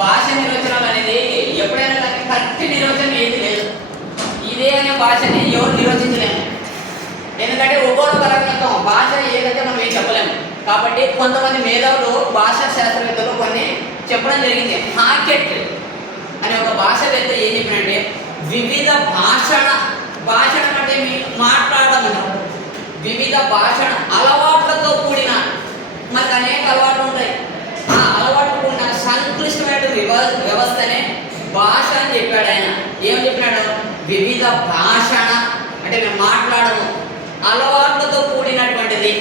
భాష నిర్వచనం అనేది ఎప్పుడైనా కానీ కరెక్ట్ నిర్వచనం ఏది లేదు. ఇదే అనే భాషని ఎవరు నిర్వచించలేము. ఎందుకంటే ఒక్కొక్క పరగతం భాష ఏదైతే మనం ఏం చెప్పలేము. కాబట్టి కొంతమంది మేధావులు భాషా శాస్త్రవేత్తలు కొన్ని చెప్పడం జరిగింది. హాకెట్ అనే ఒక భాషవేత్త ఏం చెప్పినంటే వివిధ భాషణ అంటే మాట్లాడడం, వివిధ భాషణ అలవాట్లతో కూడిన, మనకు అనేక అలవాట్లు ఉంటాయి. ఆ అలవాట్లు కూడిన సంక్లిష్టమైన వ్యవస్థనే భాష అని చెప్పాడు ఆయన. ఏమని చెప్పినాడు? వివిధ భాషణ అంటే మేము మాట్లాడము, అలవాట్లతో కూడినటువంటిది.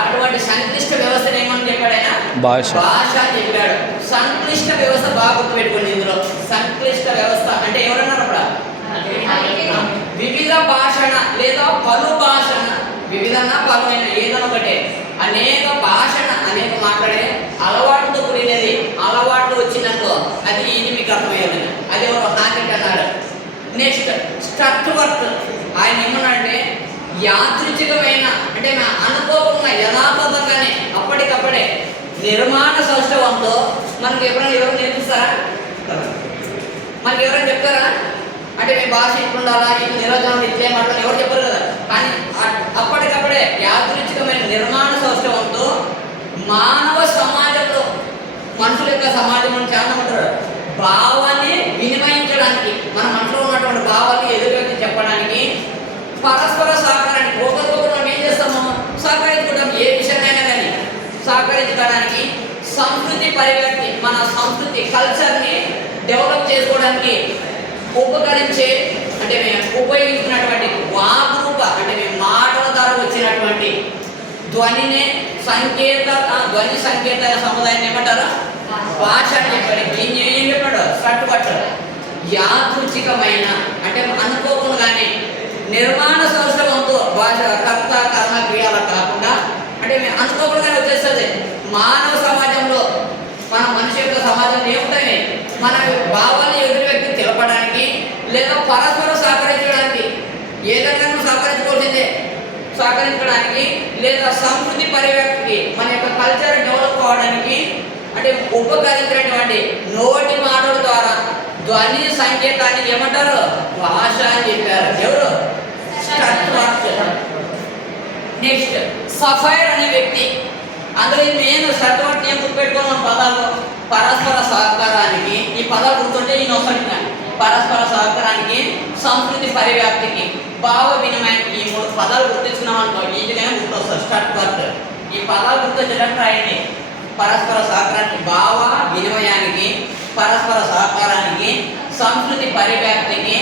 అటువంటి సంక్లిష్ట వ్యవస్థను ఏమని చెప్పాడు ఆయన? భాష అని చెప్పాడు. సంక్లిష్ట వ్యవస్థ బాగా గుర్తుపెట్టుకోండి. ఇందులో సంక్లిష్ట వ్యవస్థ అంటే ఎవరన్నారు అప్పుడు? వివిధ భాషణ లేదా పలు భాషణ, వివిధన పలువైన ఏదైనా ఒకటే, అనేక భాషణ అనేక మాట్లాడే అలవాటుతో కూడినది. అలవాట్లు వచ్చినాకో అది ఇది మీకు అర్థమయ్యేది. అది ఎవరు? హాకెట్ అన్నాడు. నెక్స్ట్ స్ట్రక్వర్త్ ఆయన ఏమన్నాడంటే యాదృచ్ఛికమైన అంటే అనుకోకుండా యథాతథంగానే అప్పటికప్పుడే నిర్మాణ సౌష్ఠవంతో మనకి ఎవరైనా ఎవరు నేర్పిస్తారా? మనకి ఎవరైనా చెప్తారా? అంటే మీ భాష ఇట్లుండాలా, ఇటు నిర్వచనం ఇట్లే మాట్లాడాలి ఎవరు చెప్పరు కదా. కానీ అప్పటికప్పుడే యాదృచ్ఛికమైన నిర్మాణ సౌష్ఠవంతో మానవ సమాజంలో మనుషుల యొక్క సమాజం చాలా ఉంటారు భావాన్ని వినిమయించడానికి, మన మనసులో ఉన్నటువంటి భావాన్ని ఎదురు వ్యక్తి చెప్పడానికి, పరస్పర సహకారానికి ఒకరికొకరు మనం ఏం చేస్తాము? సహకరించుకుంటాం. ఏ విషయాన్నైనా కానీ సహకరించుకోవడానికి, సంస్కృతి పరివ్యాప్తి మన సంస్కృతి కల్చర్ని డెవలప్ చేసుకోవడానికి ఉపకరించే అంటే మేము ఉపయోగించినటువంటి వాగ్రూప అంటే మేము మాటల ద్వారా వచ్చినటువంటి ధ్వని సంకేత సముదాయాన్ని ఏమంటారు? భాష అని చెప్పాడు. ఏం చెప్పాడు? స్ట్రక్వర్త్ యాదృచ్ఛికమైన అంటే అనుకోకుండానే నిర్మాణ సౌష్ఠవంతో భాష కర్త కర్మ క్రియాల కాకుండా అంటే మేము అనుకోకుండానే వచ్చేస్తుంది. మానవ సమాజంలో మన మనిషి యొక్క సమాజంలో ఏముంటాయి? మన భావాన్ని ఎదురు వ్యక్తి తెలపడానికి లేదా పరస్పరం సహకరించడానికి, ఏదైనా సహకరించడానికి లేదా సంస్కృతి పరివ్యాప్తికి మన యొక్క కల్చర్ డెవలప్ కావడానికి అంటే ఉపకరించినటువంటి నోటి మాటల ద్వారా ధ్వని సంకేతాన్ని ఏమంటారు? భాష అని చెప్పారు. ఎవరు? నెక్స్ట్ సఫైర్ అనే వ్యక్తి. అందులో నేను స్ట్రక్వర్త్ ఏం గుర్తుపెట్టుకున్న పదాలు పరస్పర సహకారానికి, ఈ పదాలు గుర్తుంటే ఈ నొసటి పరస్పర సహకారానికి, సంస్కృతి పరివ్యాప్తికి, భావ వినిమయానికి ఈ 3 పదాలు గుర్తించుకున్నాం అనుకో ఈజీగానే గుర్తొస్తారు. స్ట్రక్వర్త్ ఈ పదాలు గుర్తొచ్చేటట్టు రాయండి. పరస్పర సహకారానికి, భావ వినిమయానికి, పరస్పర సహకారానికి, సంస్కృతి పరివ్యాప్తికి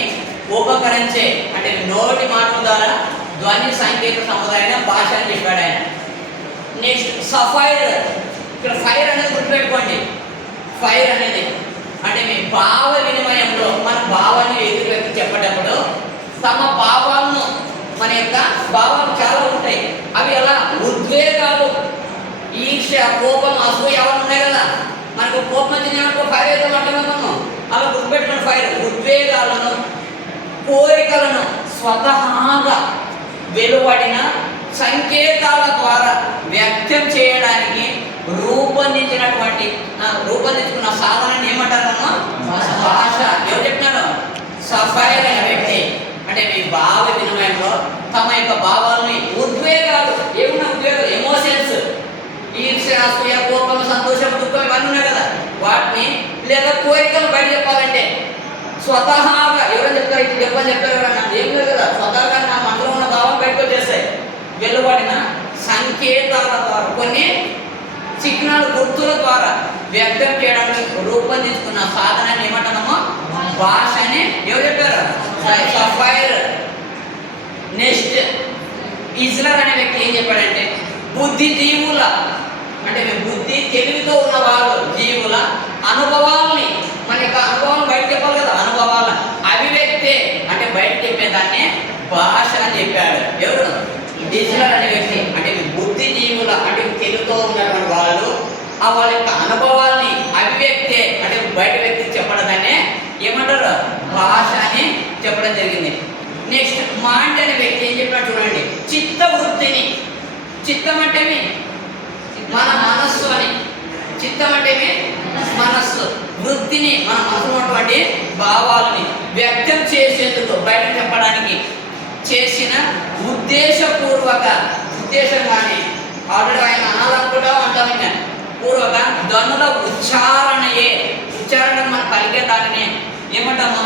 ఉపకరించే అంటే నోటి మాట ద్వారా ధ్వని సంకేత సముదాయం భాష అని చెప్పాడు ఆయన. Next sapphire. ఇక్కడ ఫైర్ అనేది గుర్తుపెట్టుకోండి. ఫైర్ అనేది అంటే మీ భావ వినిమయంలో మన భావాన్ని ఎదురు వ్యక్తి చెప్పేటప్పుడు తమ భావాలను మన యొక్క భావాలు చాలా ఉంటాయి. అవి ఎలా? ఉద్వేగాలు, ఈర్ష్య, కోపం, అసూయ అవన్నీ ఉన్నాయి కదా. మనకు కోపం వచ్చిన ఫైర్ అయితే మాట్లాడుతున్నాము. అలా గుర్తుపెట్టుకున్న ఫైర్ ఉద్వేగాలను, కోరికలను స్వతహాగా వెలువడిన సంకేతాల ద్వారా వ్యక్తం చేయడానికి రూపొందించుకున్న సాధనాన్ని ఏమంటారమ్మా? భాష. ఎవరు చెప్పినారు? సఫైర్ అనే వ్యక్తి అంటే మీ భావ వినిమయంలో తమ యొక్క భావాలని ఉద్వేగాలు, ఏమున్నా ఉద్వేగాలు, ఎమోషన్స్, ఈర్ష్య, అసూయ, కోపం, సంతోషం, దుఃఖం ఇవన్నీ ఉన్నాయి కదా, వాటిని లేదా కోరికలు బయట చెప్పాలంటే స్వతహాగా ఎవరైనా చెప్తారు, ఇప్పుడు చెప్పారు ఎవరన్నా ఏం లేదు కదా, స్వతహాగా నా మనలో ఉన్న భావం బయటకు వచ్చేస్తాయి. వెలువడిన సంకేతాల ద్వారా కొన్ని చిహ్నాలు, గుర్తుల ద్వారా వ్యక్తం చేయడానికి రూపొందించుకున్న సాధనాన్ని ఏమంటున్నామో భాష అని ఎవరు చెప్పారు? సఫైర్. నెక్స్ట్ ఇజ్లర్ అనే వ్యక్తి ఏం చెప్పాడంటే బుద్ధిజీవుల అంటే బుద్ధి తెలివితో ఉన్న వాళ్ళు జీవుల అనుభవాల్ని, మన యొక్క అనుభవాలను బయట చెప్పాలి కదా, అనుభవాల అభివ్యక్తే అంటే బయట చెప్పేదాన్ని భాష అని చెప్పాడు. ఎవరు? ఇజ్లర్ అనే వ్యక్తి అంటే బుద్ధిజీవుల అంటే తెలివితో ఉన్నటువంటి వాళ్ళు వాళ్ళ యొక్క అనుభవాల్ని అభివ్యక్తే అంటే బయట వ్యక్తి చెప్పడం దాన్ని ఏమంటారు? భాష అని చెప్పడం జరిగింది. నెక్స్ట్ మాండ్ అనే వ్యక్తి ఏం చెప్పినట్టు చూడండి, చిత్తవృత్తిని, చిత్తం అంటే మన మనస్సు అని, చిత్తం అంటే మనస్సు, వృత్తి వృత్తిని మన మనసులో ఉన్నటువంటి భావాలని వ్యక్తం చేసేందుకు బయట చెప్పడానికి చేసిన ఉద్దేశపూర్వక ఉద్దేశంగానే ఆల్రెడీ ఆయన అనాలనుకుంటా ఉంటాం ఇంకా పూర్వక ధ్వనుల ఉచ్చారణయే ఉచ్చారణ మనం పలికే దానినే ఏమంటాము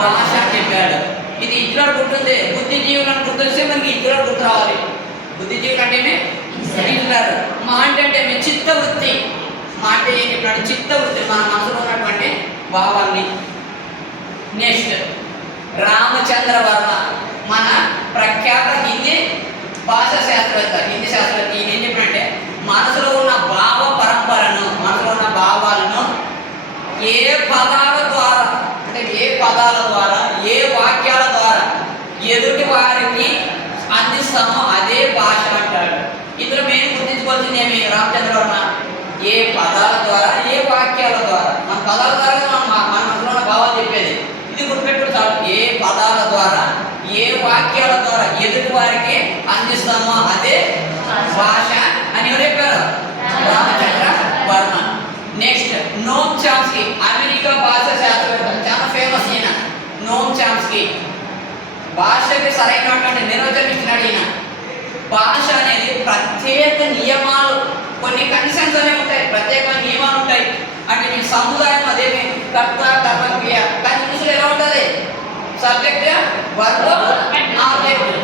భాష అని చెప్పాడు. ఇది ఇద్దరు గుర్తుంది, బుద్ధిజీవులను గుర్తొస్తే మనకి ఇద్దరు గుర్తు రావాలి. బుద్ధిజీవులు అంటేనే ఇద్దరు, మా అంటే మీ చిత్తవృత్తి, మా అంటే ఏం చెప్పినాడు చిత్తవృత్తి మన మనసులో ఉన్నటువంటి భావాన్ని. నెక్స్ట్ రామచంద్ర వర్మ మన ప్రఖ్యాత హిందీ భాషా శాస్త్రవేత్త, హిందీ శాస్త్రవేత్త. ఈయన ఏం చెప్పినంటే మనసులో ఉన్న భావ పరంపరను, మనసులో ఉన్న భావాలను ఏ పదాల ద్వారా అంటే ఏ పదాల ద్వారా ఏ వాక్యాల ద్వారా ఎదుటి వారికి అందిస్తామో అదే భాష అంటాడు. ఇందులో మేము గుర్తించుకోవాల్సింది ఏమి రామచంద్ర వర్మ ఏ పదాల ద్వారా ఏ వాక్యాల ద్వారా. మన పదాల ద్వారా మన మనసులో ఉన్న భావాలు చెప్పేది, ఇది గుర్తుపెట్టుకుని చాలు. ఏ పదాల ద్వారా ఏ వాక్యాల ద్వారా ఎదుటి వారికి అందిస్తామో అదే భాష అని ఎవరు చెప్పారు Ramachandra Varma. Next నోమ్ Chomsky America భాషా శాస్త్రవేత్త, చాలా ఫేమస్ ఈయన. నోమ్ చామ్స్కీ భాషకి సరైనటువంటి నిర్వచనం ఇచ్చినాడు ఈయన. భాష అనేది ప్రత్యేక నియమాలు, కొన్ని కండిషన్స్ అనేవి ఉంటాయి, ప్రత్యేక నియమాలు ఉంటాయి. అంటే మీ సముదాయం అదేమి కర్త కర్మ క్రియ, కానీ ఇంగ్లీష్లో ఎలా ఉంటుంది సబ్జెక్ట్ వర్బ్ ఆబ్జెక్ట్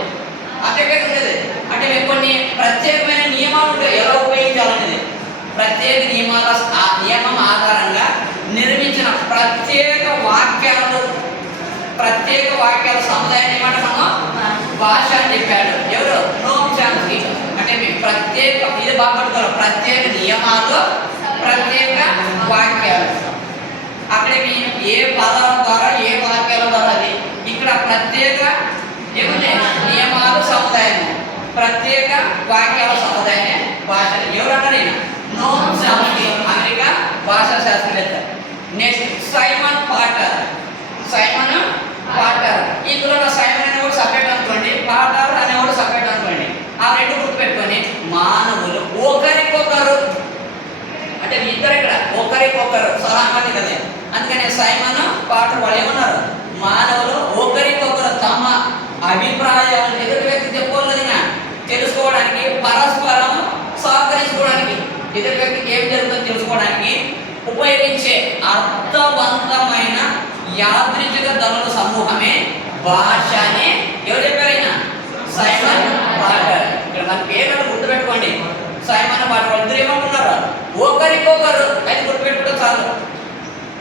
అబ్జెక్ట్ ఉంటుంది. అంటే మీకు కొన్ని ప్రత్యేకమైన నియమాలు ఉంటాయి ఎలా ఉపయోగించాలనేది. ప్రత్యేక నియమాల ఆ నియమం ఆధారంగా నిర్మించిన ప్రత్యేక వాక్యాల సముదాయాన్ని ఏమంటే మనం భాష అని చెప్పాడు. ఎవరు నోమ్ చామ్స్కీ. అంటే మీ ప్రత్యేక ఇది బాగుపడుకోవాలి, ప్రత్యేక నియమాలు ప్రత్యేక వాక్యాలు. అక్కడ మీ ఏ పదాల ద్వారా ఏ వాక్యాల ద్వారా అది ఇక్కడ ప్రత్యేక ఏముంది నియమాలు సముదాయం, ప్రత్యేక వాక్యాల సముదాయమే భాష. ఎవరన్నారు ఈయన నోమ్ చామ్స్కీ, అమెరికా భాషా శాస్త్రవేత్త. Next Simon Potter. ఇందులో సైమన్ అనేవాడు సపరేట్ అనుకోండి, పాటర్ అనేవాడు సపరేట్ అనుకోండి. ఆ రెండు గుర్తుపెట్టుకొని మానవులు ఒకరికొకరు అంటే ఇద్దరు ఇక్కడ ఒకరికొకరు సహామతి కదా. అందుకని సైమన్ పాటర్ వాళ్ళు ఏమన్నారు మానవులు ఒకరికొకరు తమ అభిప్రాయాలను ఎదుటి వ్యక్తి చెప్పుకోలేదుగా తెలుసుకోవడానికి పరస్పరం సహకరించుకోవడానికి ఎదుటి వ్యక్తికి ఏం జరుగుతుందో తెలుసుకోవడానికి ఉపయోగించే అర్థవంతమైన యాదృచ్ఛిక ధ్వనుల సమూహమే భాష అని ఎవరు చెప్పారైనా సైమన్ పాటర్. ఇక్కడ మన పేర్లను గుర్తుపెట్టుకోండి. సైమన్ పాటర్ ఇద్దరు ఏమంటున్నారు ఒకరికొకరు, అది గుర్తుపెట్టుకుంటే చాలు.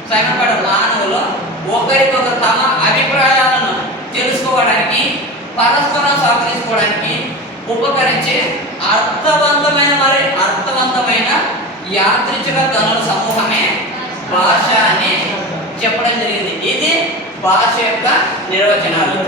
సైమన్ పాటర్ మానవులు ఒకరికొకరు తమ అభిప్రాయాలను తెలుసుకోవడానికి పరస్పరం సహకరించుకోవడానికి ఉపకరించే అర్థవంతమైన యాదృచ్ఛిక ధ్వనుల సమూహమే భాష అని చెప్పడం జరిగింది. ఇది భాష యొక్క నిర్వచనాలు.